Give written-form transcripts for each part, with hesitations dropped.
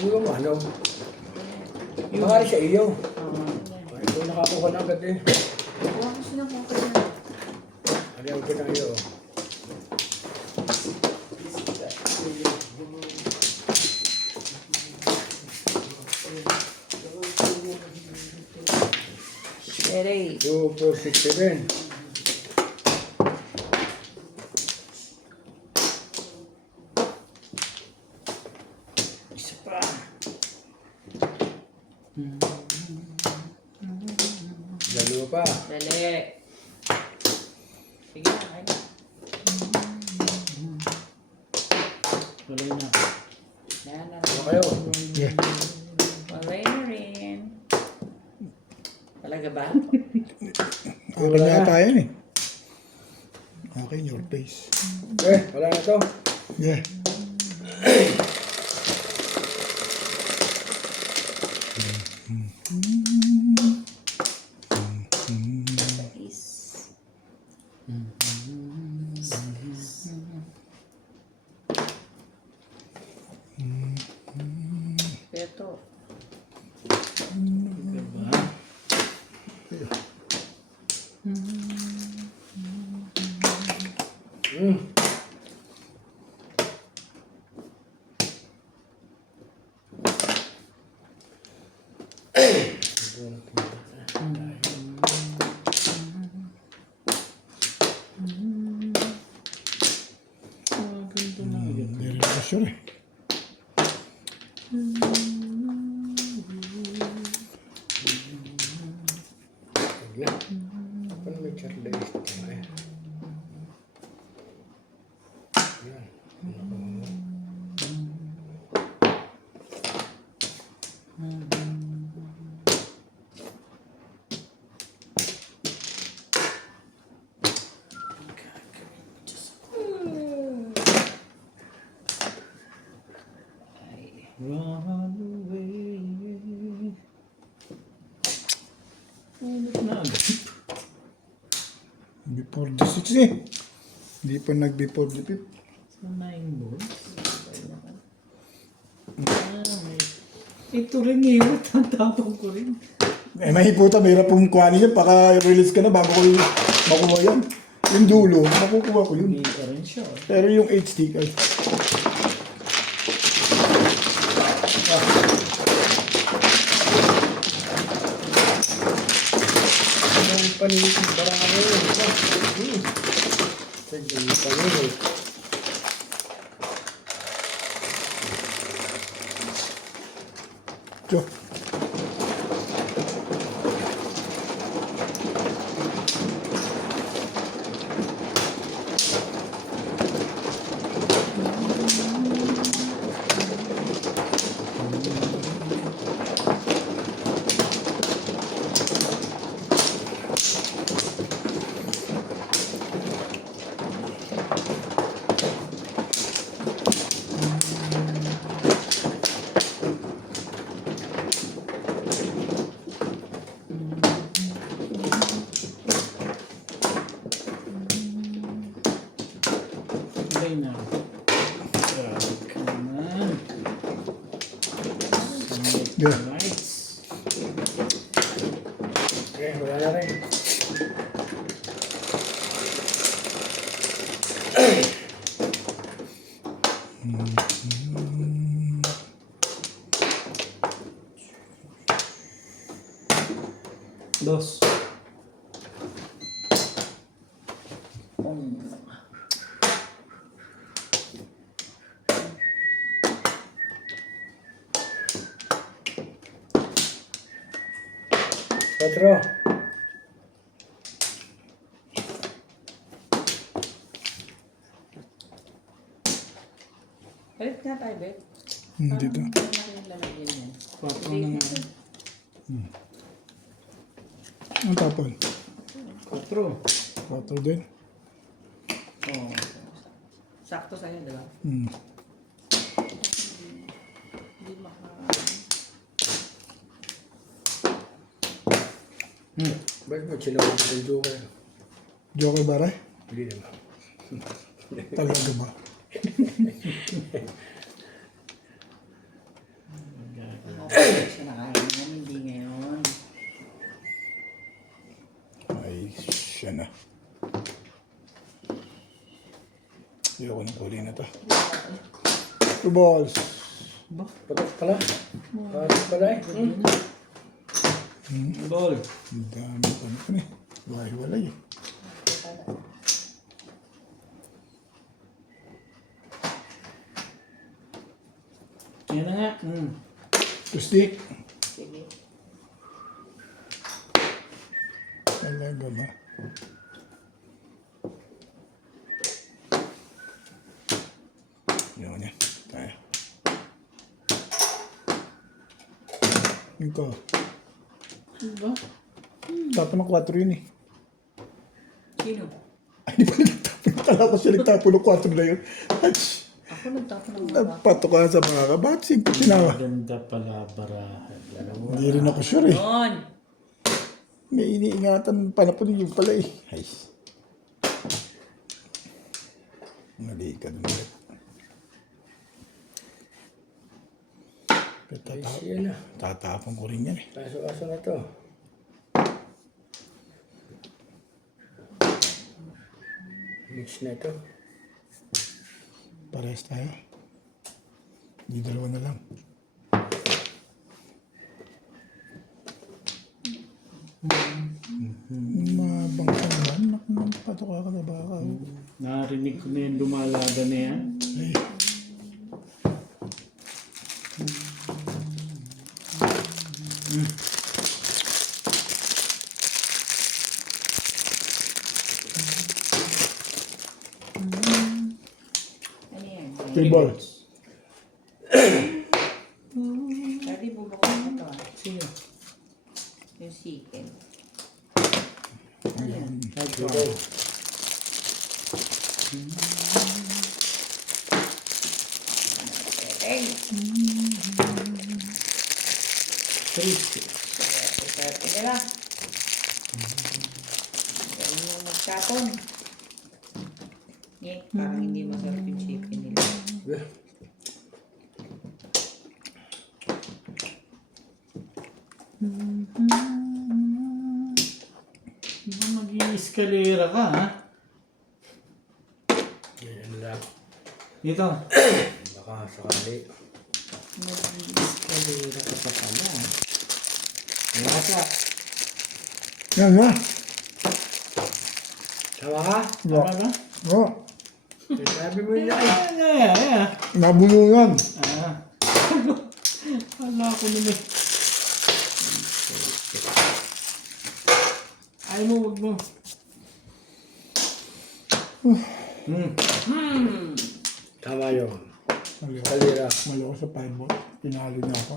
Yung ano, mahari sa iyo. Ito nakakuha na agad eh. Kuha ko siya ng kuha na. Ayaw ko na iyo. Ready. 2, 4, 6, 7. Isa pa. Dalawa pa. Dali. Sige na, ay. Tuloy na. Yan na. Ano kayo? Yeah. Malay na rin. Talaga ba? Akin yata yun eh. Akin, your face. Wala na to. Yeah. Is. Peto. Hindi rin ako sure eh. Wala. Paano may charlist? Yan. Run away. Ulit na. Before the 6 eh. Hindi pa nag-before the 5th. Sa 9 balls. Ito rin eh. Tatapang ko rin. Eh, mahiputa. Mahirap pong kuhanin yan. Paka-release ka na bago ko yung makuha yan. Yung dulo, makukuha ko yun. Hindi ka rin siya. Pero yung HD ay... Ang panilig ng barangay. Sige, yung panilig. Tiyo. Play na. Come on. Yeah. Lights. Okay, wala na rin. Dos. Otro. Palit nga tayo, Beth. Dito. Parang malaki yung lalagyan yan. Quatro na nga. Ang tapon. Quatro. 4 din. Oo. Sakto sa'yo, di ba? Hmm. Hindi maka... Bakit mo sinawag ng joker? Joker ba rin? Hindi naman. Talaga ba? Siya nakain mo, hindi ngayon. Ay, siya na. Ayoko ng kulay na to. 2 balls. Patok pala. Patok pala eh. Ball. Ang dami pa na eh. Walay-walay eh. Yan na nga. 2 stick. Sige. Talaga ba? Yun yan. Tayo. Ito. Diba? Tapon ng 4 yun eh. Sino? Ay, di ba nagtapon? Kala ko siya nagtapon ng 4 na yun. Ach! Ako nagtapon ng mga. Napatok ka sa mga ka. Bakit 5 tinawa? Ganda pala barahan. Dalawa. Hindi rin ako sure eh. Yun. May iniingatan pa na po yun pala eh. Ay. Mali ka dun ulit. Ay, siya na. Tatapon ko rin yan eh. Aso-aso na to. Mix na to. Parehas tayo. Hindi 2 na lang. Mabang ka naman. Patok ka na baka. Narinig ko na yung lumalaga na yan. Ay. Ano yan? 3 balls. Daddy, bubuksan mo to ah. Sino? Yung chicken. Go. Hey! Swerte nila. Galing mo magkapon. Parang hindi masarap yung chicken nila. Di ba mag-i-escalera ka, ha? Yan lang. Dito. Baka sakali. Mag-i-escalera ka pa pala. Lasa. Yan na. Tawa ka? Wa. Tama ba? Oh. Sabi mo yun ay. Yeah. Nabulungan. Wala ko naman. Ay mo, wag mo. Tama yun. Mali ako. Kalira. Mali ako sa 5 balls. Pinalo niya ako.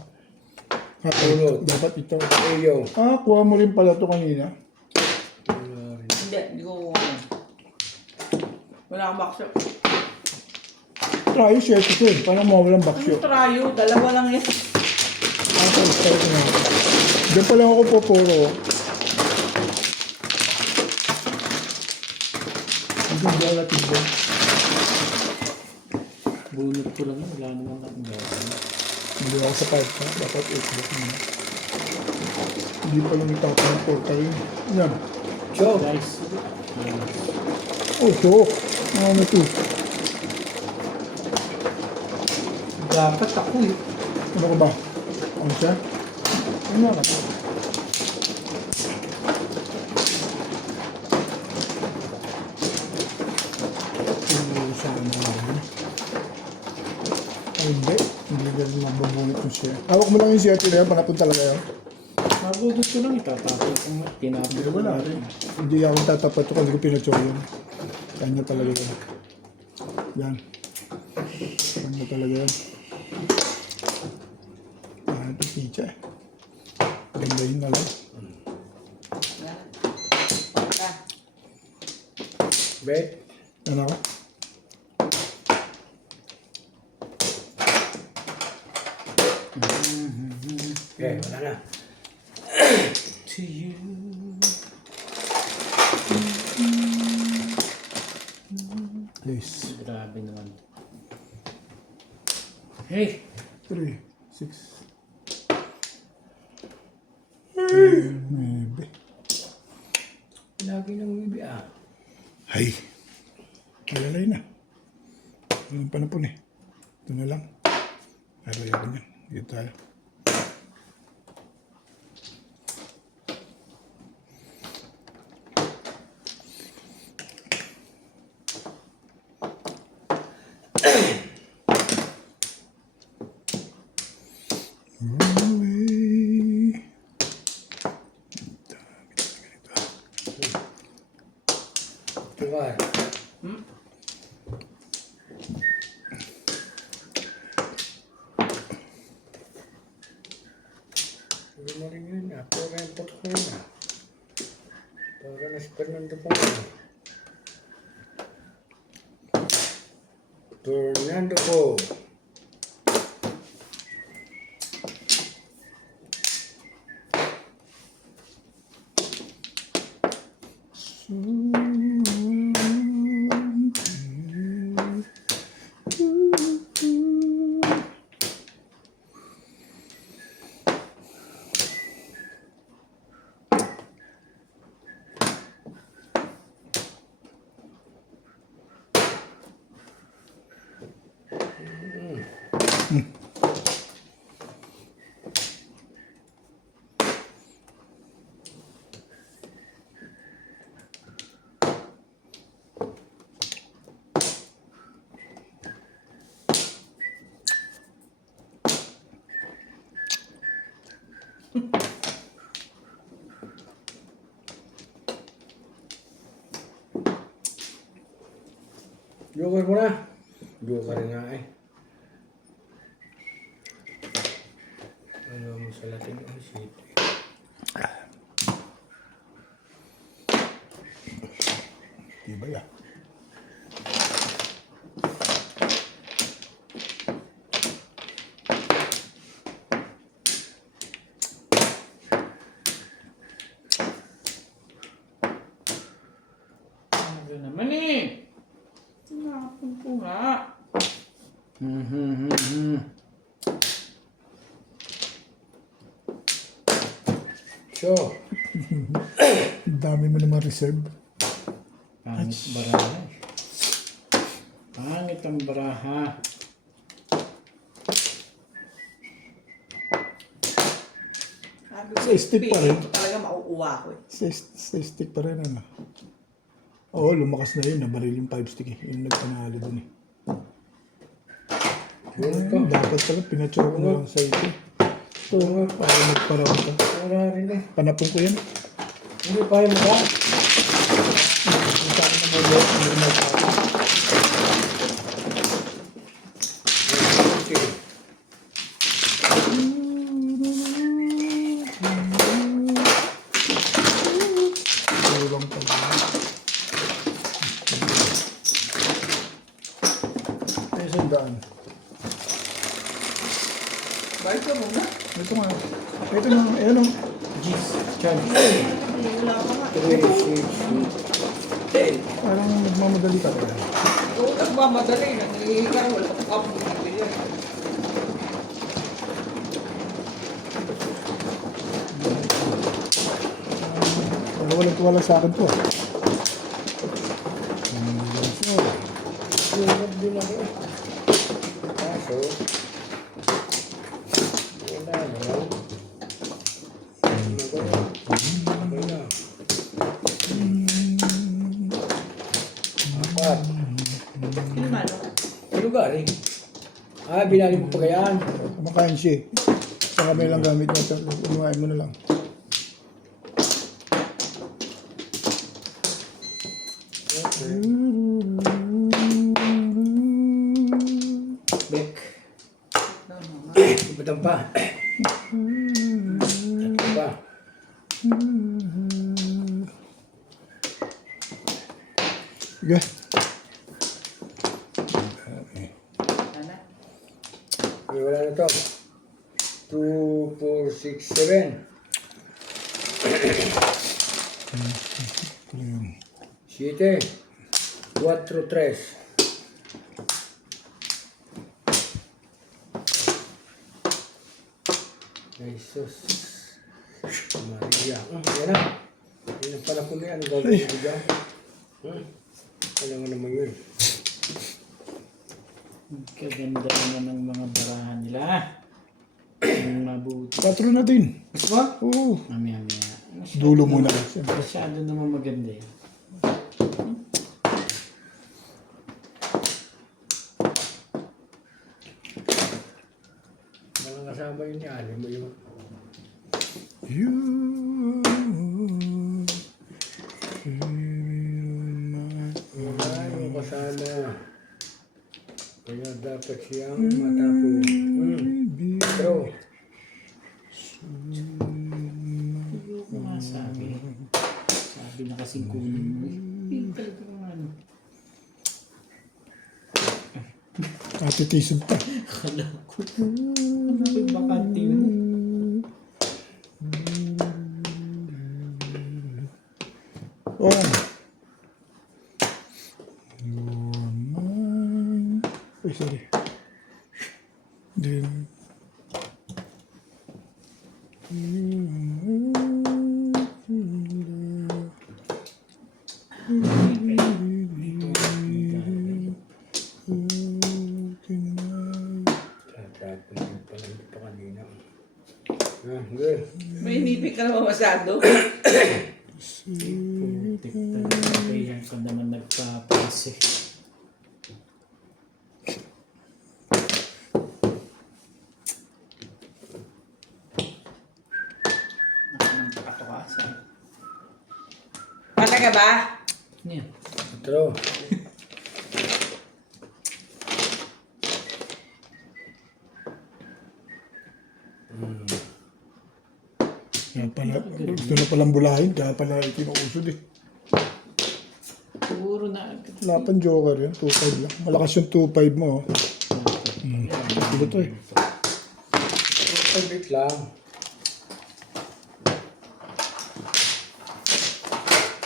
Ulot. Dapat ito. Iyo. Ah, kuha mo rin pala ito kanina. Hindi ko kukuha. Wala akong bakso. Try share ko yun. Paano mo walang baksyo? Ano trayo? Dalawa lang yan. Okay, start na. Diyan pa lang ako poporo. Hindi ba natin ba? Bunot ko lang, wala naman akong gawin. Hindi ako sa 5 ha. Dapat 8 block muna. Hindi pa lang itapon ng portal yun. Yan. Cho. Guys, Oh, so. Ano na ito? dapat ako eh. Ano ka ba? Ano siya? Ano ka? Ay, hindi. Hindi ka rin mababunot yung share. Hawak mo lang yung share na yan. Panapon talaga yun. Mabudot ko lang, itatapon ko nga. Tinapon Hindi ko wala. na rin. Hindi ako tatapat ko kasi ko pinatsoy yun. Kanya talaga yun. Yan. Kanya talaga yun. Yan ito pizza eh. Gandahin na lang. Yan. Basta. Bet. Yan ako. Okay, wala na. To you. Please. Grabe naman. Hey! 3, 6. Maybe. Lagi ng bibi ah. Ay. Malalay na. Walang panapon eh. Ito na lang. Pero ayaw niyan. Dito tayo. Away. Tuwa. Hindi mo rin yun ah. Pura yung pot ko yun ah. Para na si Fernando pa rin. Fernando po. Joker mo na. Joker nga eh. Ano mo sa Latin o City? Diba ya? Ano naman eh. Tinapon ko nga. So, Ang dami mo naman reserve. Pangit baraha. Pangit ang baraha. Sabi Sa stick pa rin. ito talaga mauuwa ko eh. Sa stick pa rin ano. Oo, lumakas na yun. Nabaril yung 5 stick eh. Yung nagpanalo dun eh. Dapat pala pinachoko na lang sa ito. Ito nga, para magparang ka. wala rin eh. Panapon ko yan. Hindi pa yung mukha. Kung saan na mo yun, normal pa ako. Okay. Tulong pa ba? Ay, sandaan. Balik ka muna. Ito nga. Ito na. Ayan o. Jeez. Chad. Wala ka nga. 3, 6, 10. Parang nagmamadali ka rin. Oo, nagmamadali. Nangihingi ka. Wala ka pa bumibili. Walang sa akin po. Sunod din ako eh. Kaso, wala naman. Okay na. Apat. Yung ano? Lugar eh. Ah, binali mo pa kayaan. Kumakain siya eh. Sa kamay lang gamit mo. Inuwain mo na lang. Bek. No, no, no. Ibatan pa. Ibatan pa. Sige. Ano? Okay, wala na to. 2, 4, 6, 7. Ito yun. 7. 4, 3. Jesus. Maria. Yan na. Yan pala ko na yan. Ang gagawin ko dyan. Alam mo naman yun. Kaganda naman ng mga barahan nila. Ang mabuti. 4 na din. Ba? Oo. Mamaya-maya. Dulo muna. Siyempre. Masyado naman maganda yun. Mga kasama yun niya. Alam mo yun. Wala yung kasama. Kaya dapat siyang matapo. Pero, Ayoko nga sabi. Sabi na kasing kunin mo. Hindi talaga naman ano. Atitisod pa. Akala ko. Ano ba yung bakante yun? Oh. Ay, sorry. Then. tatapon yun pala. Hindi pa kanina. Good. May inipik ka naman masyado. Putik talaga. Kaya ka naman nagpapansi. Nakakatukasan. Pala ka ba? Yan. Pero, Yan pala. Gusto na palang bulahin. Kaya pala ikinuusod eh. Puro na. Wala pang joker yun. 2.5 lang. Malakas yung 2.5 mo. Oh. Ito to eh. wait lang.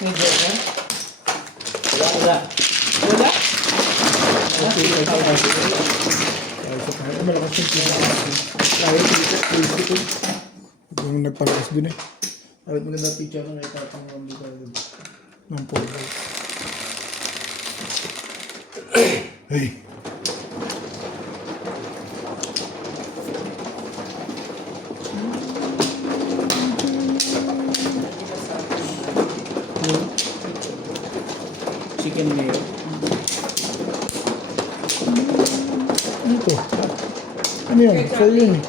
May joker? Wala. Wala. Wala? Malakas yung 2.5. Kaya ito. Yung nagpalakas din eh. Bakit maganda picture ko na itatang dito? Ng 4.5. Hey. Chicken mayo. Ano to? Ano yan? Sa'yo yun eh.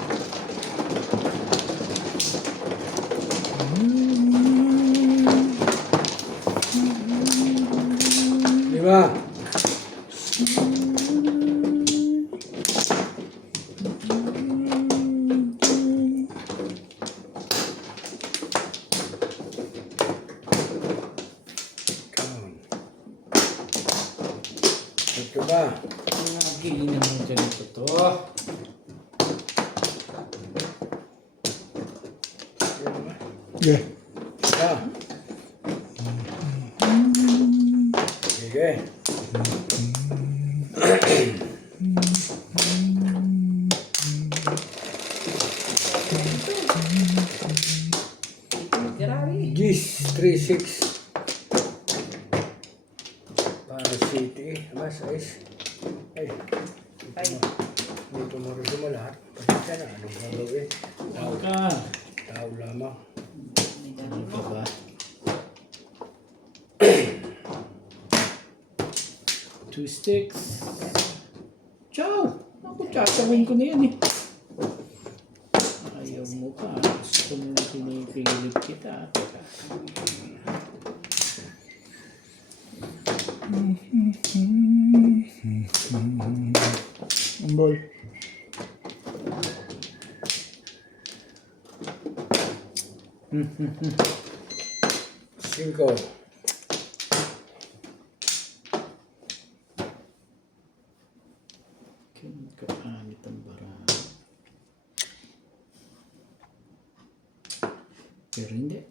Di ba? Ito ba? Lagi naman ganito to. Yeah. Ah. Sige. Grabe. Gis 36. Para City. Mas ayos. Ay. Ay. Dito mo rin mo lahat. Pasensya na. Anong gagawin? Huwag ka. Tao lamang. Ano ka ba? Two sticks. Ciao! Ako, tsasawin ko na yan eh. Ayaw mo ka. Gusto mo na pinipilit kita. Teka. Ang ball. Cinco. Kaanit ang barahan. Pero hindi.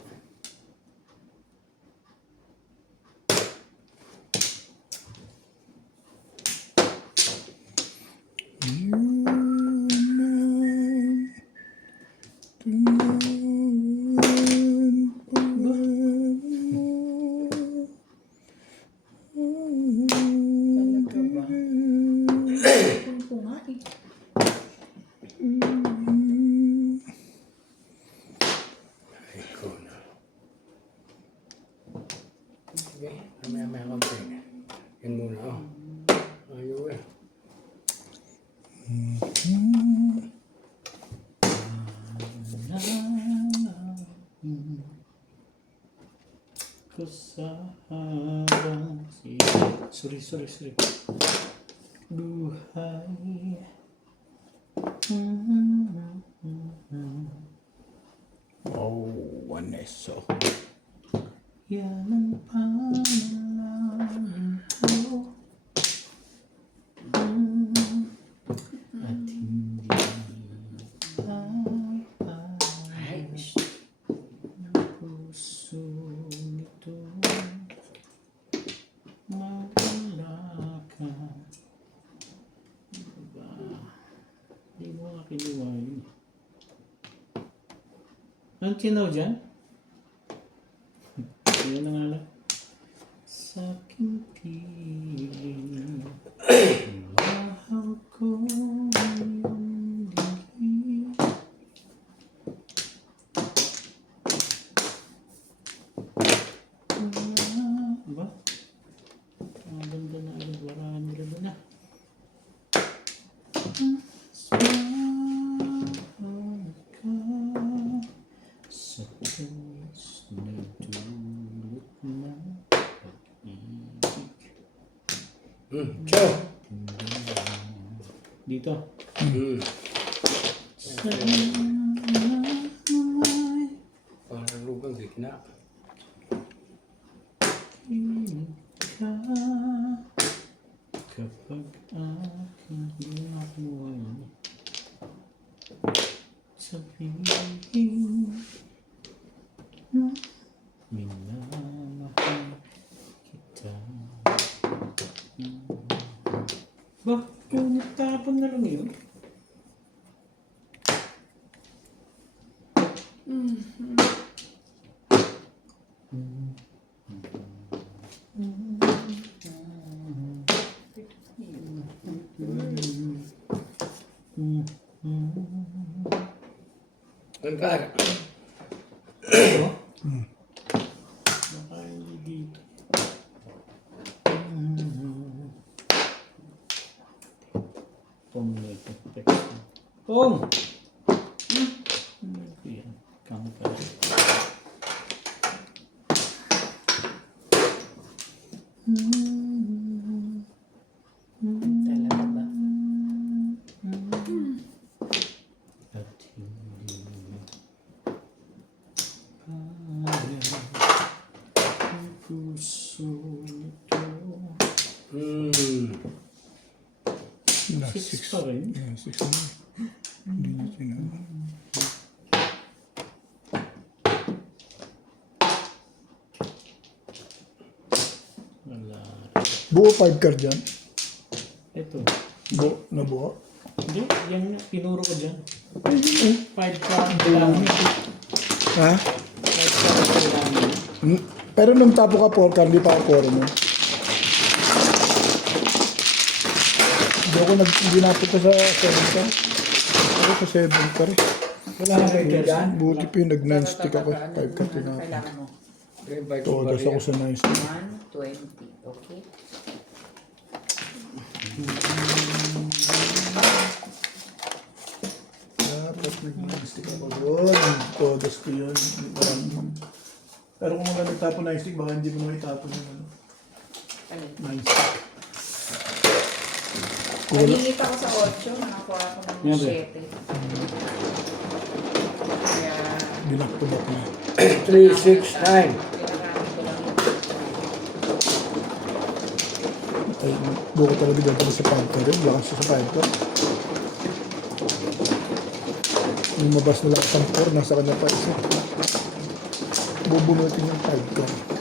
ko nga eh. Ay, ko na. Sige, mamaya konti. Yan muna, oh. Ayaw eh. Ko sa harang sorry. Buhay. Oh, Vanesso. Yan ang panalangin ko. At hindi Ay, ang puso nito mawala ka. Diba? Hindi mo nga kinuha yun. Anong tinaw dyan? Ayan na nga lang. Sa aking piling, mahal ko yung dilim. Ba? Ang ganda na agad. Warahan nila doon na. Smile ka sa tuwis na dulot ng pag-ibig. Ciao. Dito. Sana parang lugang gitna. Ka kapag aking ginawa sabihin mo minamahal kita. Ba, kung natapon na lang yun. Ang ka. Baka hindi dito. Pong may text. Pong! Yan. Kamo pa rin. talaga ba? At hindi parang ang puso nito. Na, 6 pa rin. Yeah, 6 na. Hindi na sinama. Wala. Buo 5 card dyan. Ito. Nabuo. Hindi, yan nga. Tinuro ko dyan. Ay, yun 5 card lang. Ha? 5 card lang. Pero nung tapo ka 4 card, hindi pa ako 4 mo. Hindi napunta sa 7 card. Ako sa 7 card. Wala na kayo dyan. Buti pa yung nag-9 stick ako. 5 card tinapon. Kailangan mo. Todas ako sa 9 stick. 120, okay? Dapat nag-9 stick ako doon. Todas ko yun. Pero kung wala nagtapon 9 stick, baka hindi mo na itapon yung ano. Alin? 9 stick. Nalingit ako sa 8, nakakuha ako ng Yan, 7. Kaya, Binak to back na. 3, 6, 9. pinagamit ko lang yun. Ay, buko talaga dadali sa 5 card rin. Lakas sa 5 card. Lumabas na lang sa 4, nasa kanya pa isa. Bubunutin yung 5 card.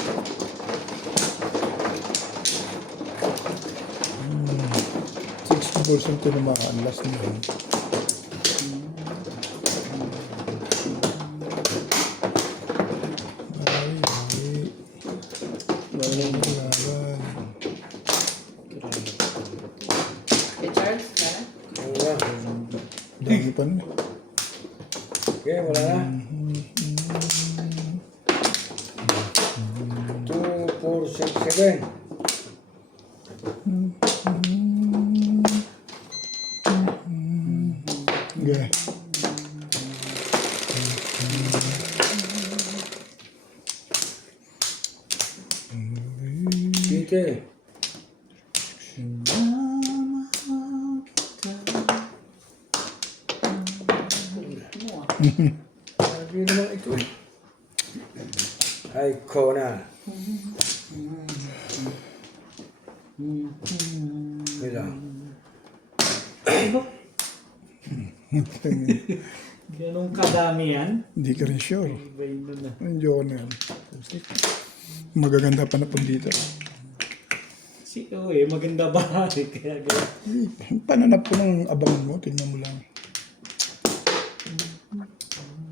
60% tinamaan, last na yun. Eh, Charles, meron? Dami pa na. Okay, wala na. 2, 4, 6, 7. Okay. Dito. Sabi naman ito eh. Ay, Kona. Wala. Ganong kadami yan. Hindi ka rin sure. Iba yun na. Ang joke na yan. Magaganda pa na po dito. Si maganda ba? Kaya gano'n. Pananap po ng abangan mo. Tingnan mo lang.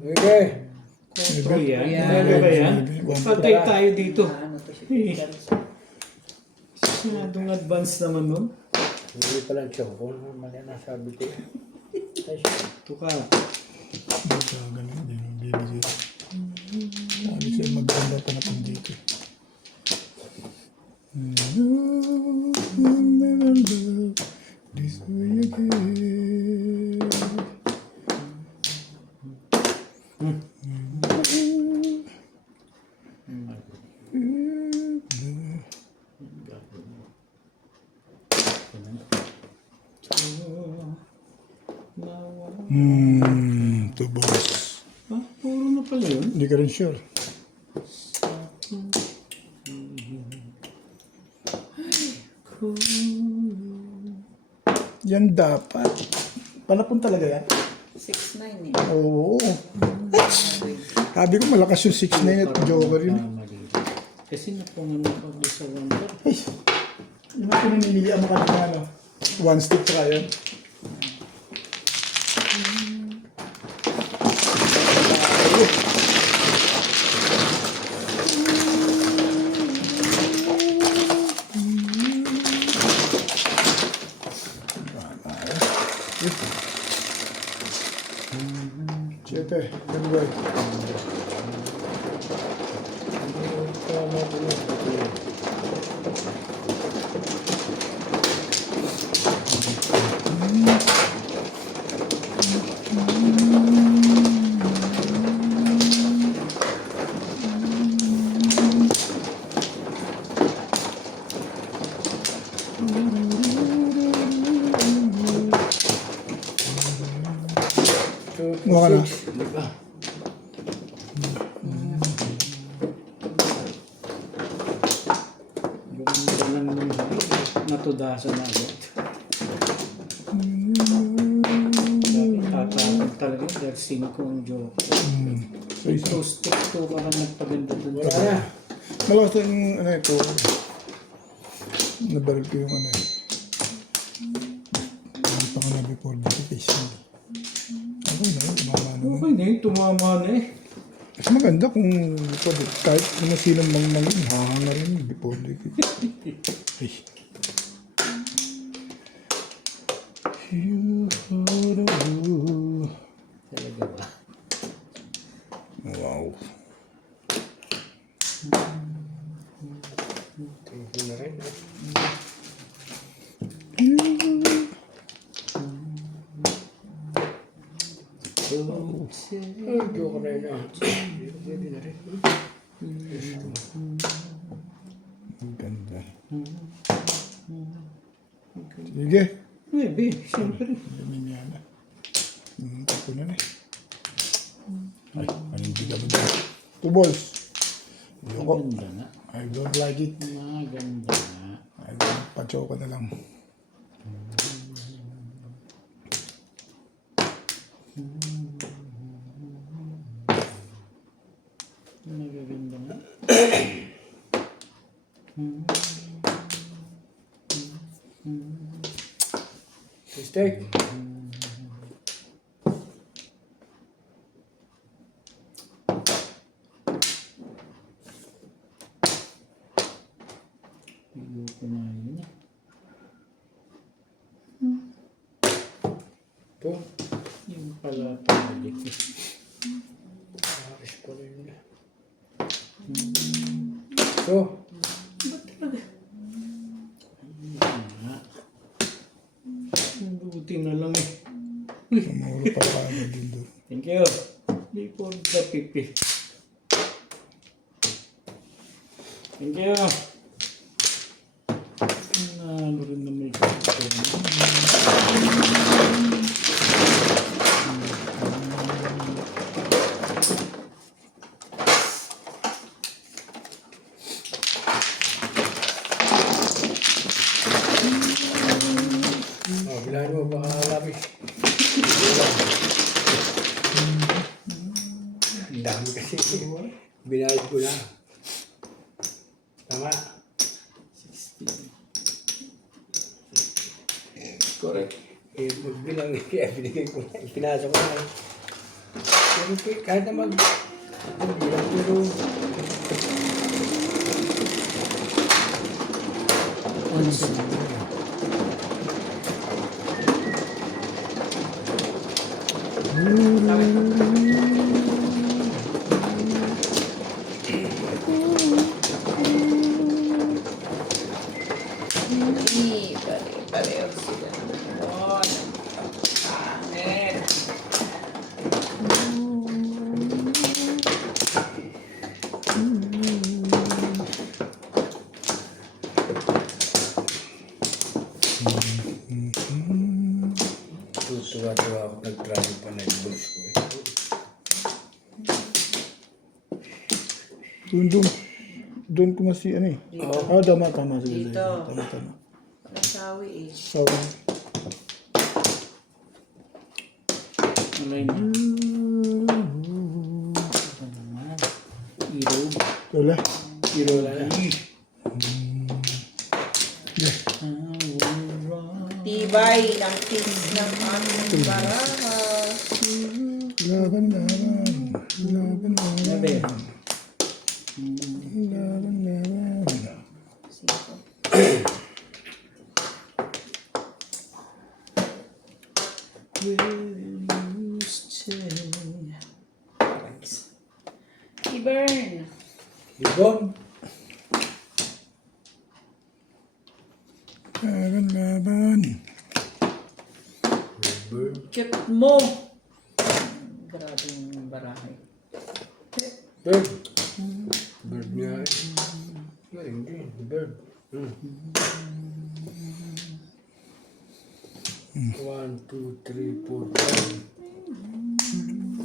Okay. Kontrol yan. Yan. Ano ba yan? One. Patay tayo dito. Ano to si Peter? Masyadong advance naman nun. Hindi pala ang choco. Mali na sabi ko. Ay, Ito ka. Ganun. Hindi nang bibigay. Sabi siya magaganda pa na po dito. This way again. To boss. Ah, puro na pala yun. Hindi ka rin sure. Yan dapat. Panapon talaga yan? 6'9" eh. Oo. Sabi ko malakas yung 6'9 at joker yun. Mali. Kasi napungan ako doon sa wonder. Ay, yun ang pinamimilian mo kanina, ano? One stick try yun. Siyete, good boy. Mukha na. Gumanda lang naman. Natudasan na agad. Tatapag talaga dahil 5 ang joke. So, isa. Ito stick to parang nagpaganda dun. wala na. Malakas yung ano ito. Nabaril ko yung ano eh. Hindi pa ko na before notification. Okay na yun, tumama naman. Okay na eh, tumama na eh. Mas maganda kung kahit kung sinong mangmangin, hahanga rin before notification. Ay. Talaga ba? Wow. Tingin na rin. Ay, joke na yun. Pwede na rin. Ang ganda. Sige. Maybe, siyempre. Gamin niya na. Tako na na. Ay, panindigan mo dyan. 2 balls. Ayoko. Maganda na. I don't like it. Maganda na. I don't pacho ko na lang. Magaganda na. Mistake. Ayoko na yun eh. Ito. pala pabalik. Ayos ko rin. So, Ba't talaga? Buti na lang eh. Mura pa agad din doon. Thank you. Before the pipi. Thank you. Ano rin na may bilahan mo baka labis. Ang dami kasi. Binayad ko na. Tama. 16. Correct. Magbilang kaya binigay ko na. Pinasa ko na. Pero kahit na magbilang pero Pareho sila. Yun. Pangit. tuwa-tuwa ako nag-travel pa na yung boss ko eh. Doon ko mas ano eh. Dito. Tama. Sige. Dito. Tama. Sawi eh. So, Alay na. Ito naman. Iro. wala. Pero wala na. Tibay ng teams ng aming baraha. Laban. Nabe. Singko. I-burn. Ibon. Laban. Bird. Cute mo. Grabe yung baraha. Bird. Bird nga eh. Hindi. Bird. 1, 2, 3, 4, 5.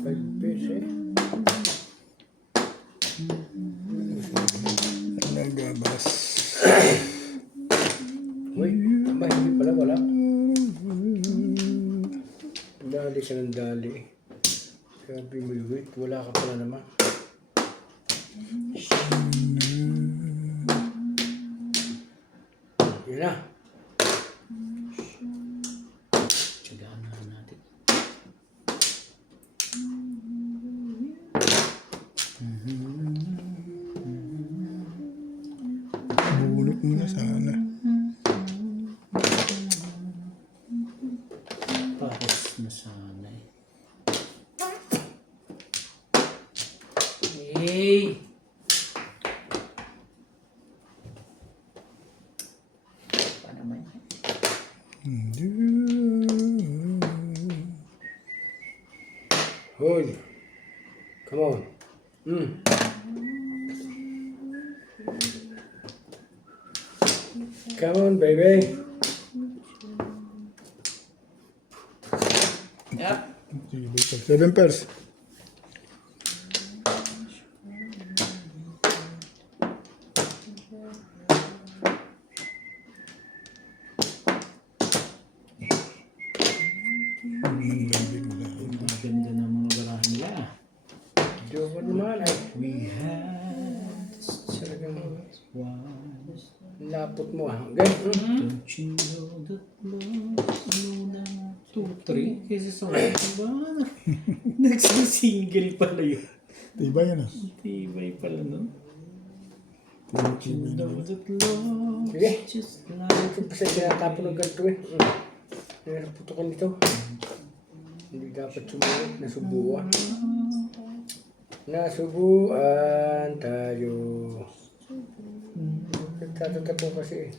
5 pairs eh. Nagabas. Uy, tama, hindi pala wala. Dali ka ng dali. Sabi mo, wait, wala ka pala naman. Yan na. Tsagaan na natin. Bunot mo na sana. Pares na sana eh. Hey! Pa naman. Hold. Come on. Come on, baby. Yep. 7 pairs. Ang ganda ng mga barahan nila. Joke naman ay. We had Talagang one. lapot mo ah. Okay? Don't you know that love 2, 3 kasi sa mga ba? Nagsisingle pala yun. Diba yan ah? Tibay pala no? Tibay You na. know that love Sige. is just like Ito pa sa tinatapon ng ganito eh. Putukan nito. Hindi dapat sumunod. Nasubuan. Nasubuan tayo. Nagtatatapo kasi.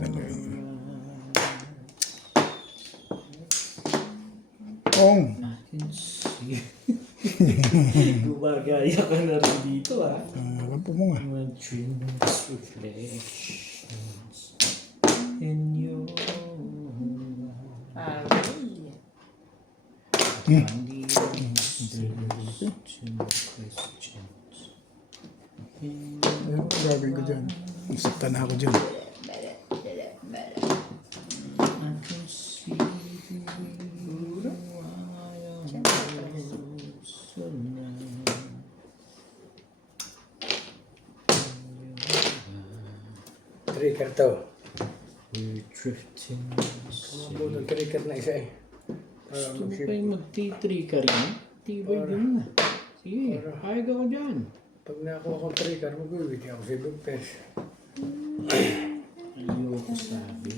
Talaga. Ong. Gumagaya ka na rin dito ah. Alam po mo nga. My dreams reflections in your Aray. only questions. Ano gagawin ko dyan? Sakta na ako dyan. I can see you so now. Trigger to. We're drifting. Kamabot ng trigger na isa eh. Para Gusto mo mag-ship. kayo mag-T3 ka rin? Tibay din na. Sige, payag ako dyan. Pag nakuha kong trigger, mag-uwit ako sa ibang pes. Ayoko sabi.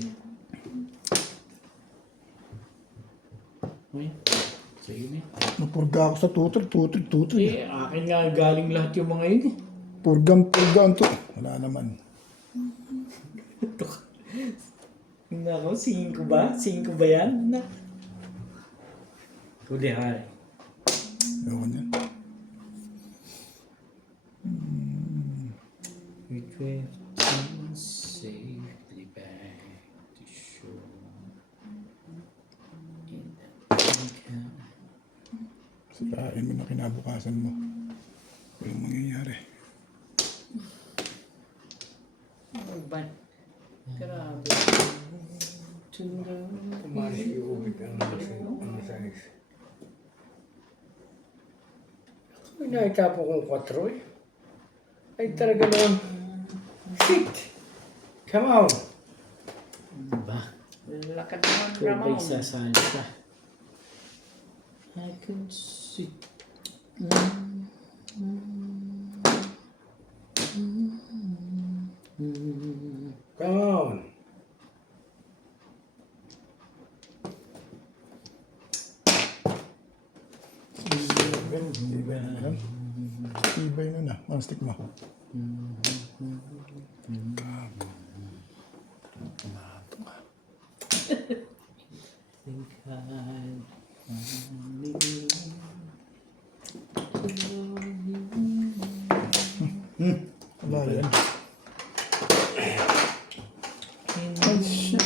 Ay, sige na. Napurga ako sa tutol. Eh, akin nga galing lahat yung mga yun eh. Purgang to. Wala naman. Nako, 5 ba? 5 ba yan? Na. Huli hari. Ewan yan. We drifting safely back to shore. In the Sirain mo na kinabukasan mo. Walang mangyayari. Uban. Grabe. Umalis yung ubig ang size. Ako nakitapo kong 4 eh. Ay talaga naman. Shit! Come on! Diba? Lakad naman Kung Ramon. may sasali ka. I can see. Come on! Yan. Ibay na na. One stick mo. Think I'd only Wala yan. Ay, shit.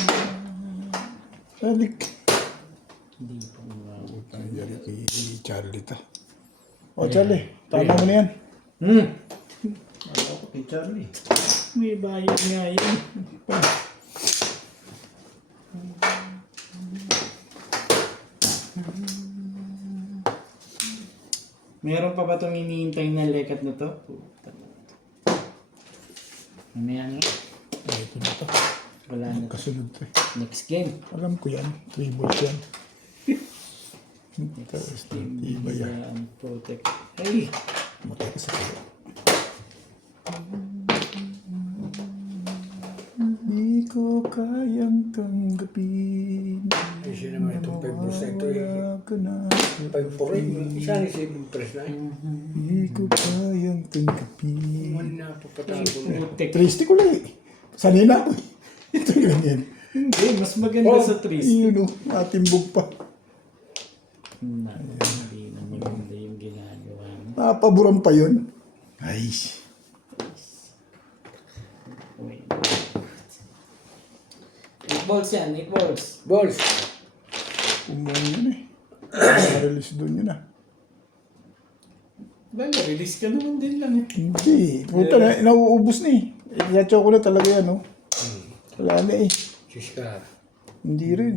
Alik. Hindi pa umabot. Ay, yari kay Charlie to. O, Charlie. Tama mo na yan. Ako kay Charlie. May bayad nga yun. Meron pa ba itong iniintay na lekat na to? Puta na to. Ano yan? Ay, ito na to. Wala na. Kasunod to eh. Next game. Alam ko yan. 3 balls yan. Tapos, iba yan. Protect. Hey! Matay ka sa kaya. Di ko kayang tanggapin. Ay siya naman itong 5 balls na ito eh. Wala ka na. 5 4 eh. Isa ni 7 press na eh. Di ko kayang tanggapin. Wala na papatago na. Protect. Triste ko lang eh. Sanay na ako eh. Ito ganyan. Hindi, mas maganda sa Tris. Yun o, matimbog pa. Hindi na maganda yung ginagawa mo. Napaburan pa yun. Ay. Wait. 8 balls yan, 8 balls. Balls! Umuhan yun eh. Release doon yun ah. Well, release ka naman din lang eh. Hindi. Puta na, nauubos na eh. Sa chocolate talaga yan oh. Wala na eh. Siska. Hindi rin.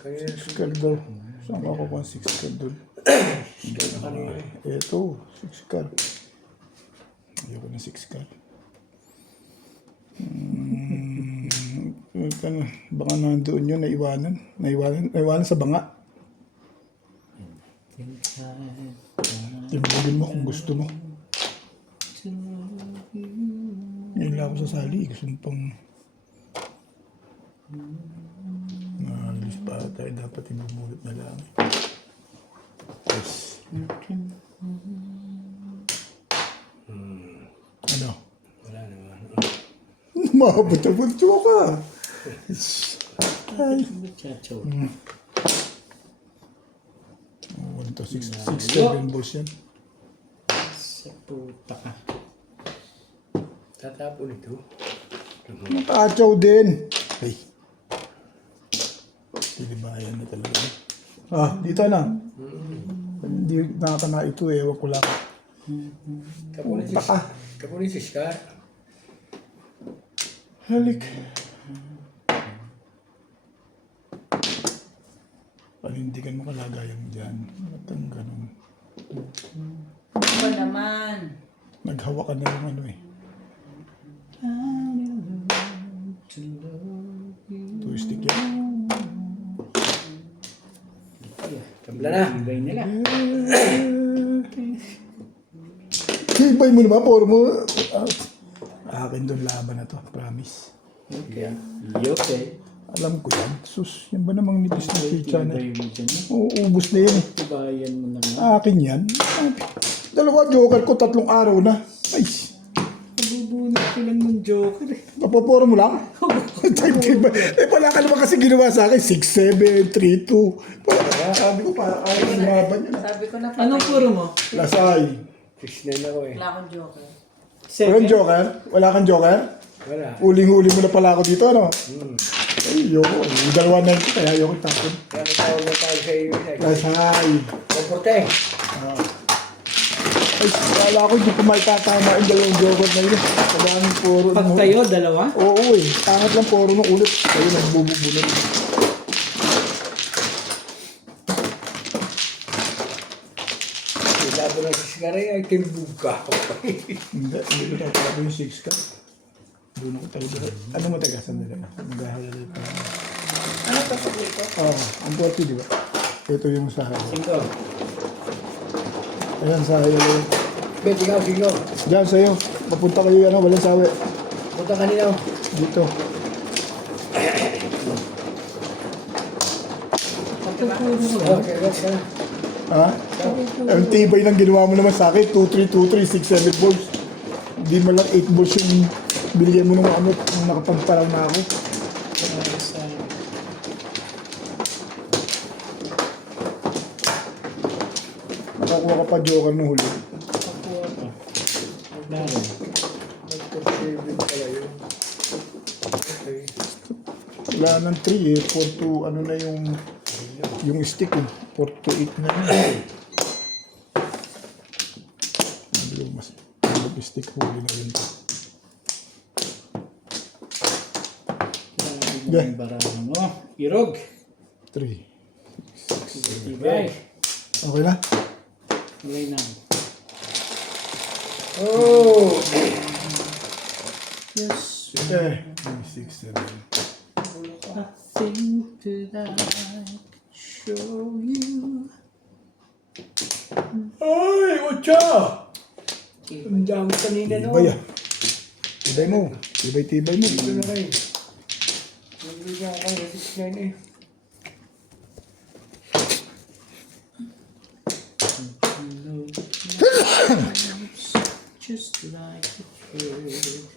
Kaya 6 card daw. Saan ka kukuha 6 card doon? Ito, 6 card. Ayoko na 6 card. Baka nandoon yun, naiwanan sa banga. Timbugin mo kung gusto mo. to love you. Ngayon lang ako sasali. Gusto mo pang... Nakalis pa tayo. Dapat ibumulit na lang. Yes. Ano? Wala naman. Mabutsa-butsa ka. Ay. Muchacho. 1 to 6, 7 balls yan. Sa puta ka. Tatapon ito. Nakatsaw din. Ay. Tinibayan na talaga. Ah, dito na. Hindi nakakana ito eh. Ewan ko lang. Kapunin si Scar. Halik. Panindigan mo kalagayan mo dyan. Ba't ang ganun? Ano ba naman? Naghawa ka na yung ano eh. Two stick yan. Tambla na. Ibay nila. Hibay mo naman, puro mo. Akin doon laban na to, promise. Okay. Okay. Alam ko yan. Sus, yan ba namang nipis na chicha na? Ibay mo dyan. Uubos na yan eh. Ibayan mo na nga. Akin yan. Dalawa joker ko, 3 araw na. Ay, Nabubunot ko lang ng joker eh. napapuro mo lang? Eh, pala ka naman kasi ginawa sa akin. 6, 7, 3, 2. Sabi ko, para kaya lumaban yan. Sabi ko na Anong puro mo? Lasay. 6-9 ako eh. Wala akong joker. Walang joker? Wala kang joker? Wala. Huling-huli mo na pala ako dito, ano? Ay, yoko. Yung dalawa na ito, kaya yoko tapon. Kaya tawag na tayo sa iyo. Lasay. Komporte. Ay, wala ko, hindi ko maitatama yung dalawang joker na yun. Maraming puro. Pag tayo, dalawa? Oo eh. Tangat lang puro ng ulit. Kayo nagbububunot. Labo na si Scar ay timbug ka. Hindi ko tatapos yung 6 ka. Doon ako talaga. Ano mo taga? Sandali na. Maghahalala pa. Ano to sa dito? Oo, ang 40 di ba? Ito yung sahay. 5. Ayan, sahay yun. Bet, ikaw, sino? Diyan sa'yo. Papunta kayo yan, walang sawi. Punta kanina. Dito. Oh, kaya ka na. Ha? Ang tibay ng ginawa mo naman sa akin. 2-3, 2-3, 6-7 balls. Hindi man lang 8 balls yung binigyan mo ng ano, nung nakapagparaw na ako. Nakakuha ka pa joker ng huli. Pakuha ka. Laro. Nagpag-saving pala yun. Okay. Wala ng 3 eh. 4 to ano na yung stick eh. 4 to 8 na yun. Mas stick huli na yun. Laro yung barahan mo. Irog. 3. Ibay. Okay na? Walay na. Oh! Yes. Eh. 6, 7. Nothing that I can show you. Ay, otsa! Ang dami kanina no. Tibay ah. Tibay mo. Tibay mo. Ito na kayo. Nagbigyan ako ng 6-9 eh. Just like the truth.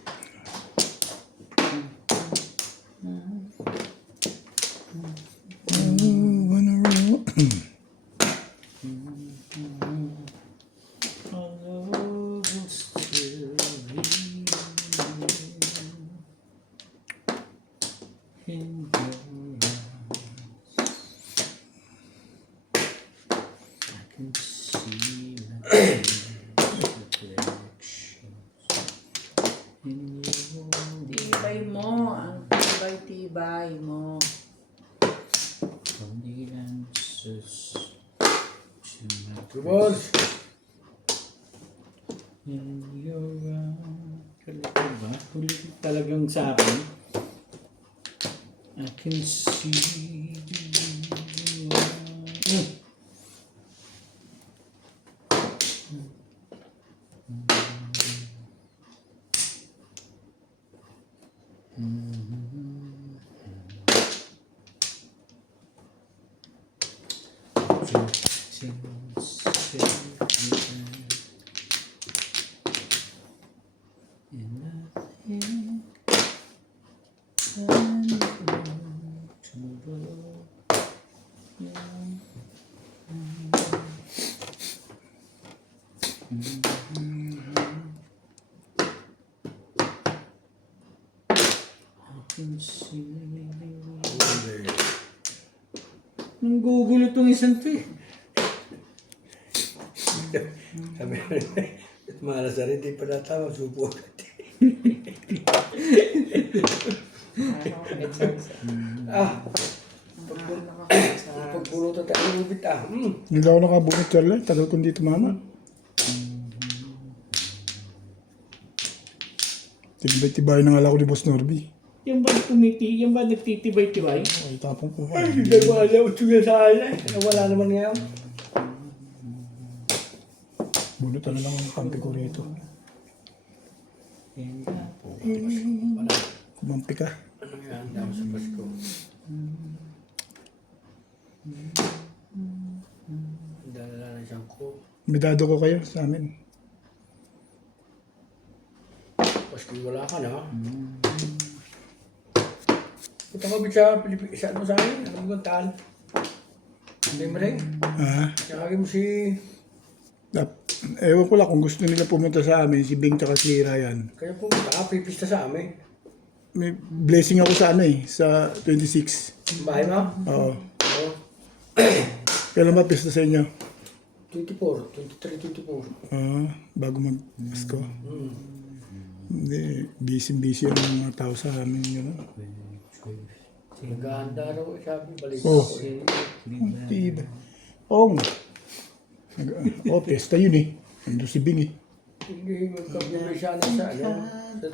Tibay mo. Ang tibay-tibay mo. Two balls. Huli talagang sa akin. I can see you. Nang gugulo tong isang to eh. Sabi ko, at malas na rin, di pa natawag, subo agad. Ah, pagpulutan tayo ng ubit ah. Hindi ako nakabunot, Charlie. Tagal kong dito, mama. Tibay-tibay ng ala ko ni Boss Norby. Yung ba nagtitibay-tibay? Ay, tapong ko. Hindi ko alam, utsugan sa akin eh. Wala naman ngayon. Bunutan na lang ang kampi ko rito. Kumampi ka. Ano yan? Dami sa Pasko. Dala na siyang ko. Bidado ko kayo sa amin. Pasko wala ka na. Punta ka ba sa Pilipinas? Ano sa akin? Ano mo gantaan? Hindi mo rin. Ah, Nakagin mo si... ewan ko lang kung gusto nila pumunta sa amin, si Bing tsaka si Ryan. Kaya pumunta ka, pipista sa amin. May blessing ako sa sa 26. Bahay mo? Oo. Oo. Kailan ba pista sa inyo? 23, 24. Bago mag-Pasko. Hindi, busy ang mga tao sa amin. Yun. Naghahanda raw, sabi, balik Oh. ako eh. Tiba. Oo nga. Pesta yun eh. Ando si Bing eh. Hindi, magkabili siya na sa, ano,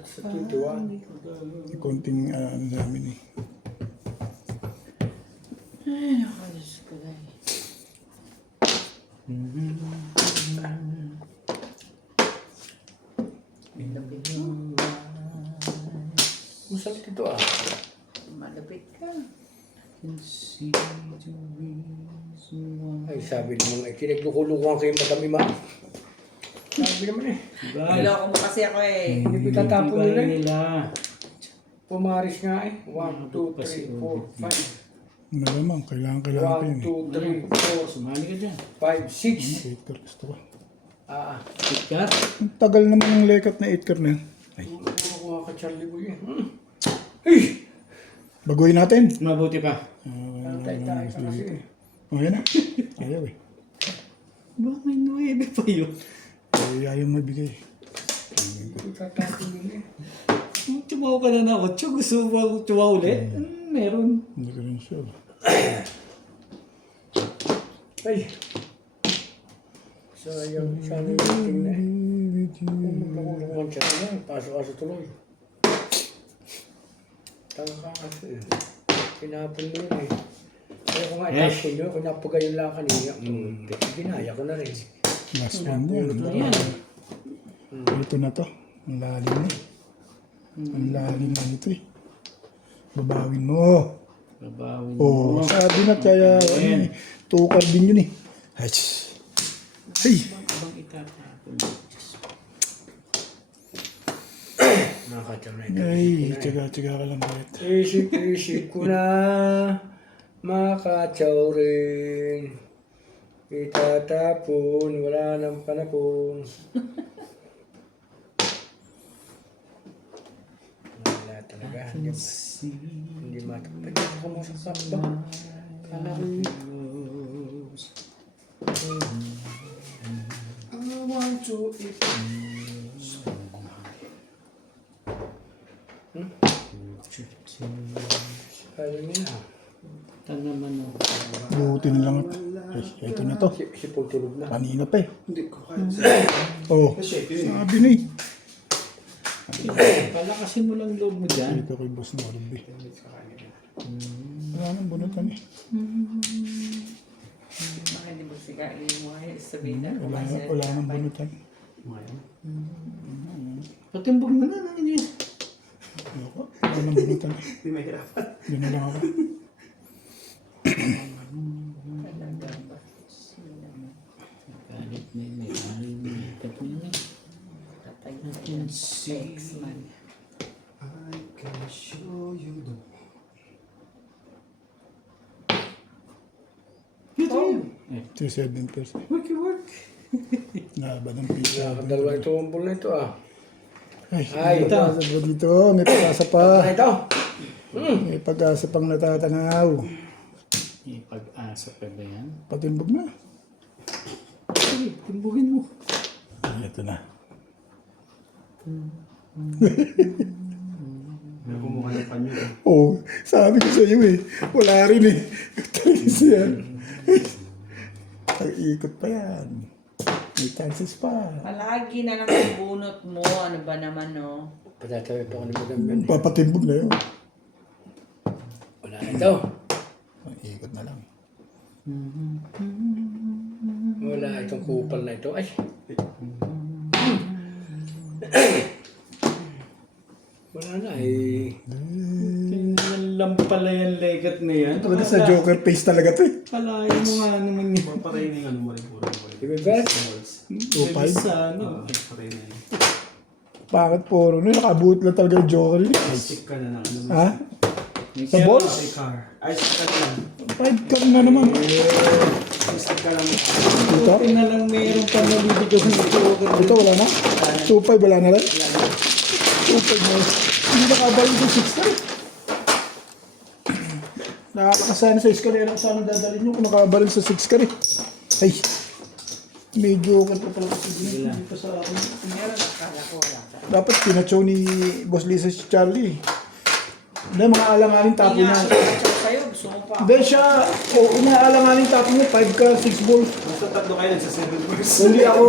sa 21. Konting ano sa amin eh. Ay, ako, Diyos ko dahil. Masakit ito ah. Malapit ka. Ay, sabi naman, ay kinagluko-lukuhan kayo madami ma. Sabi naman eh. Niloko mo kasi ako eh. Hindi ko itatapon nila eh. nila. Pumaris nga eh. 1, 2, 3, 4, 5. Malamang, kailangan ko yun 1, eh. 2, 3, 4, Sumali ka dyan. 5, 6. 8 car gusto ko. Ah, Sikat. Ang tagal naman ng lekat na 8 car na yun. Ay, kuha ka Charlie Boy eh. Ay! baguhin natin. Mabuti pa. Tayo ka kasi eh. O yan na. Ayaw eh. Bakit may 9 pa yun? Ay, ayaw mabigay. Hindi ko itatapon nila eh. Tumaw ka na na 8. Gusto mo ba tumaw ulit? Meron. Hindi ko rin sure. Ay! Sayang, sana yung meeting na eh. Kung magkakulungan siya na yan, pasok-aso tuloy. Tanga ka kasi eh. Pinapon mo yun eh. Kaya kung nga itapon nyo, kung napagayon lang kanina, ginaya ko na rin. Last one yan. Ayan. Ito na to. Ang lalim na. Ang lalim na ito eh. Babawin mo. Babawin Oh, mo. sabi na kaya Ayan. tukar din yun eh. Ay, ay. Abang itatapon. Nakakataw na Ay, tsaga ka lang bakit. Isip ko na makatsaw rin. Itatapon, wala nang panahon. Wala talaga. Hindi matapad. Ako masasap ba? Kala ko I want to eat. Kaya niya na. Ito naman o. Buti na lang. Ay, ito na to. Si Paul tulog na. Kanina pa eh. Hindi ko kaya. Oh, sabi na eh. Palakasin mo lang loob mo dyan. Ito kay Boss Norby. Wala nang bunutan eh. Baka hindi mo sigain mo ay sabihin na. Wala nang bunutan. Patimbog mo na. Ano yun? Ayoko. Wala nang binutan. Hindi mahirapan. Yun na lang ako. Galit na yun eh. Ayaw mo ikat mo yun eh. Patay na Natin yan. si... X-Man. I can show you the... Si 7 pesos. Work. Naba ng pizza. Nakakadalawa ito ang ball na ito ah. Ay, Ay, may pag-asa po dito. May pag-asa pa. Ano ito? May pag-asa pang natatanaw. May pag-asa pa ba yan? Patimbog na. Sige, timbugin mo. Ito na. May kumuha ng panyo. Oh, sabi ko sa iyo eh. Wala rin eh. Talaga siya. Pag-ikot pa yan. May chances pa. Palagi na lang ang bunot mo. Ano ba naman, no? Patatawi pa ako ng magandang. Papatimbog na yun. Wala na ito. Ikot na lang. Wala itong kupal na ito. Ay. Wala na eh. Tingnan lang pala yung legat na yan. Talaga sa Joker face talaga to eh. Palayo mo nga naman yun. Papatay na yung ano mo rin puro. Di ba best? 2-5. Sa ano? Papatay na yun. Bakit puro? No, nakabuot lang talaga yung Joker yun. Stick ka na ng ano mo. Ha? Sa balls? Ay, car. Ay, stick ka na lang. 5 ka na naman. Stick ka lang. Ito? Buti na lang mayroong panalibig ng Joker. Ito wala na? 2-5 wala na lang? 2-5 na. Hindi nakabalin sa 6 ka. Nakakasana sa eskalera. Saan dadalhin nyo kung nakabalin sa 6 ka rin? Ay. May Joker pa pala kasi din. Hindi pa sa akin. Meron akala ko wala ka. Dapat pinachow ni Boss Lisa si Charlie. Hindi, mga alanganin tapo Hindi na. nga ako sa'yo. Gusto mo pa. Hindi siya, inaalanganin tapo mo, 5 ka, 6 balls. Basta tatlo kayo nagsa 7 first. Hindi ako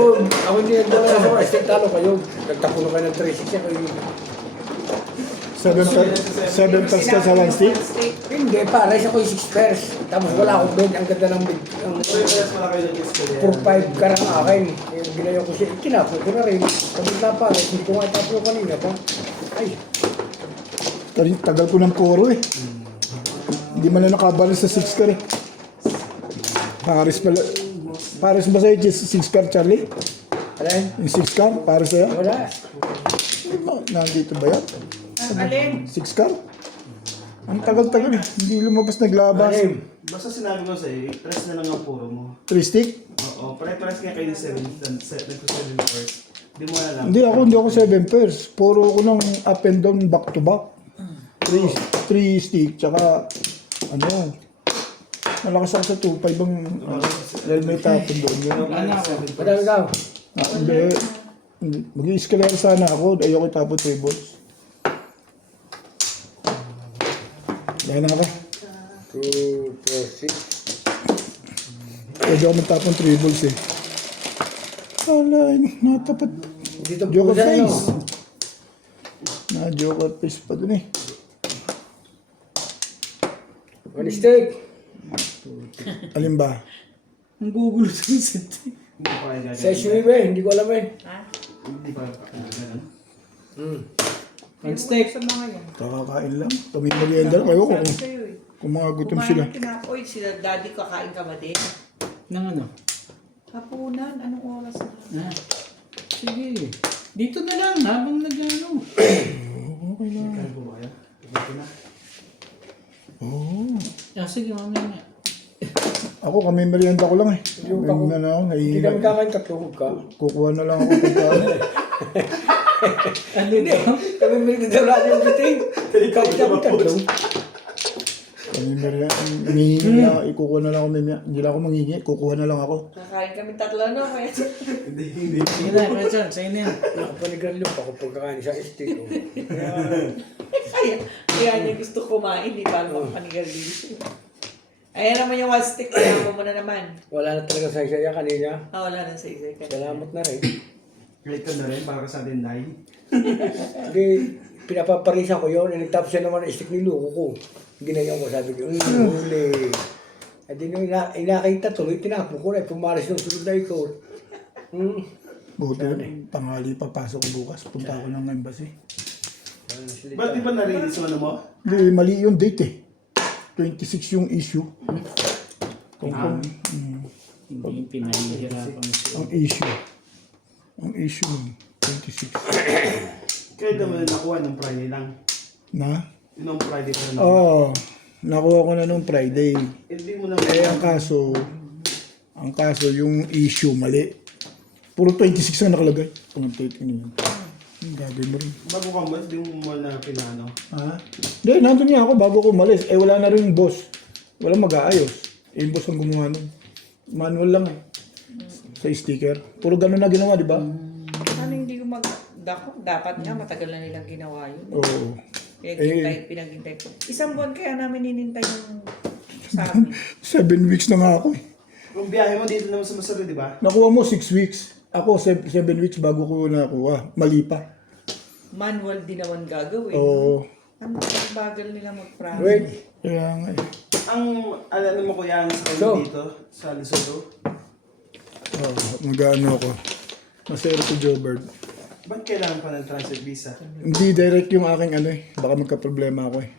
hindi nagdala ako. Estate talo kayo. Nagtapuno kayo ng 3-6 ako. 7 pairs ka sa 1 stick. Hindi, pare. Ako yung 6 pairs. Tapos wala akong bed. Ang ganda ng bed. Ang So, yung rest pala kayo nag-escalate. 4-5 ka ng akin. Yung ginayo ko siya. Tinapo ko na rin. Tapos na pare. Hindi ko nga itapo kanina pa. Ay. Tagal ko ng puro eh. Hindi man na nakabalance sa 6 ka rin. Paris pala. Paris ba sa'yo, 6 car, Charlie? Alin? Yung 6 car, Paris sa'yo? Wala. Nandito ba yan? Alin? 6 car? Ang tagal-tagal eh. Hindi lumabas naglabas. Alin? Basta sinabi ko sa'yo, rest na lang ang puro mo. 3 stick? Oo, pare-pares kaya kayo ng 7 first. Hindi mo alam. Hindi ako 7 pairs. Puro ko ng up and down back to back. 3 stick, tsaka ano, malakas ako sa 2-5 ang dahil may tapon doon yun. Madami daw. Hindi. Mag-i-escalera sana ako. Ayoko tapon 3 balls. Dahil na ka. 2, 4, 6. Pwede ako magtapon 3 balls eh. Alay, natapat. Dito Joker po sa ano. face. Joker face pa dun eh. One stick. Alin ba? Ang gugulo sa set. Hindi pa kayo Sa gagawin. SUV eh. Hindi ko alam eh. Ha? Hindi pa kayo gagawin. Ang steak. Sa mga yan. Kakakain lang. Kami mag-ienda lang. Ayoko Sabi kung, sa'yo eh. kung mga gutom Kumain sila. ng tinapoy. Sila daddy kakain ka ba din? Nang ano? Hapunan. Anong oras na? Ah. Sige. Dito na lang habang nag-ano. Okay lang. Kaya po ba kayo? Ito na. Oo. Ah, sige, mamaya na. Ako, kami merienda ko lang eh. Yung ako. Ngayon na ako, Hindi nahihina. kami kakain tatlo ka. Kukuha na lang ako pagkain. Ano Hindi. ito? Kami may nadala yung biting. Ikaw kami tatlo. Kami merienda. Hinihingi na. Kukuha na lang ako. Hindi lang ako manghingi. Kukuha na lang ako. Kakain kami tatlo no? Kaya Hindi. Sige na, Richard. Sa'yo na yan. Nakapanigan lupa ako pagkakain sa estate. Oh. kaya niya gusto kumain. Di ba naman panigalis. Ayan naman yung one stick. Kaya mo na naman. Wala na talaga sa isaya kanina. Wala na sa isa. Salamat na rin. Late ka na rin para sa atin, Day. Hindi, pinapaparisan ko yun. Nagtapos siya naman ang stick ni Luko ko. Ginayon ko, sabi ko, huli. At di nung inakita tuloy, tinapon ko na. Pumaris ng sunod na ikaw. Buti tanghali papasok ko bukas. Punta ako ng embassy. Ba't di ba na-release yung ano mo? Hindi, mali yung date eh. 26 yung issue. Kung Hindi yung pinahihirapan siya. ang issue. Ang issue, 26. Kaya naman nakuha nung Friday lang. Na? Nung Friday pa lang. Oo. Nakuha ko na nung Friday. Hindi mo na Eh, ang kaso, yung issue mali. Puro 26 ang nakalagay. Kung take niyo yan. Gagawin mo rin. Bago ka umalis, di mo na pinano. Ha? Hindi, nandun niya ako bago ko umalis. Eh, wala na rin yung boss. Walang mag-aayos. Eh, yung boss ang gumawa nun. Manual lang eh. Sa sticker. Puro ganun na ginawa, di ba? Ano hindi ko dapat nga matagal na nilang ginawa yun. Oo. Pinaghintay ko. Isang buwan kaya namin hinintay yung sabi. 7 weeks na nga ako eh. Kung biyahe mo dito naman sa Masari, di ba? Nakuha mo 6 weeks. Ako 7 weeks bago ko nakuha. Mali pa. Manual din naman gagawin. Oo. Ang bagal nila mag-promise. Wait. Kaya nga eh. Ang alam mo kuya ang sa So? dito, sa Lesotho, Mag-ano ako. Masero ko Jobert. ba't kailangan pa ng transit visa? Hindi direct yung aking ano eh. Baka magka-problema ako eh.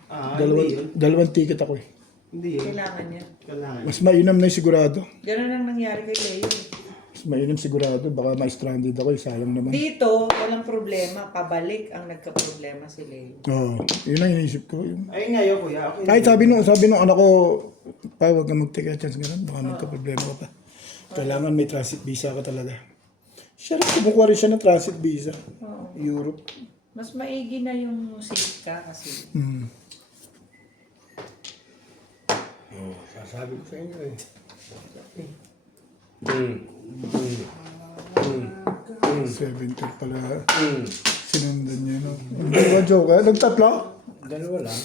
Hindi yun. Dalawang ticket ako eh. Hindi yun. Kailangan yan. Kailangan. Mas mainam na yung sigurado. Ganun ang nangyari kay Leo. Mas mainam sigurado. Baka ma-stranded ako eh. Sayang naman. Dito, walang problema. Pabalik ang nagka-problema si Leo. Oo. Yun ang inisip ko. Yun. Ayun nga yun kuya. Ako Kahit sabi nung anak ko, pa huwag ka mag-take a chance ganun. Baka magka-problema ka pa. Kailangan may transit visa ka talaga. Siya rin, kumukuha rin siya ng transit visa. Oo. Europe. Mas maigi na yung safe ka kasi. Hmm. Sasabi ko sa inyo eh. Mm. 70 pala. Sinundan niya, no? Hindi ba joke, ha? Nagtatlo? Dalawa lang.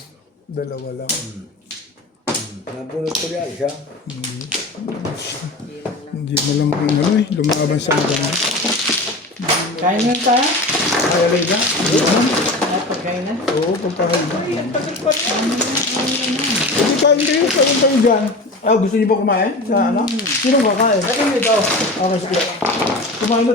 Dalawa lang. Nabunot ko yan siya. Hindi mo lang kung ano eh. Lumaban sa maganda. Kain na tayo? Ay, alay ka? Pagkain na? Oo, pagpahal na. Ay, ang pagkakot na. Hindi kain kayo. Kain kayo dyan. Ah, gusto niyo ba kumain? Sa ano? Sino kakain? Ay, ito. Okay, sige. Kumain na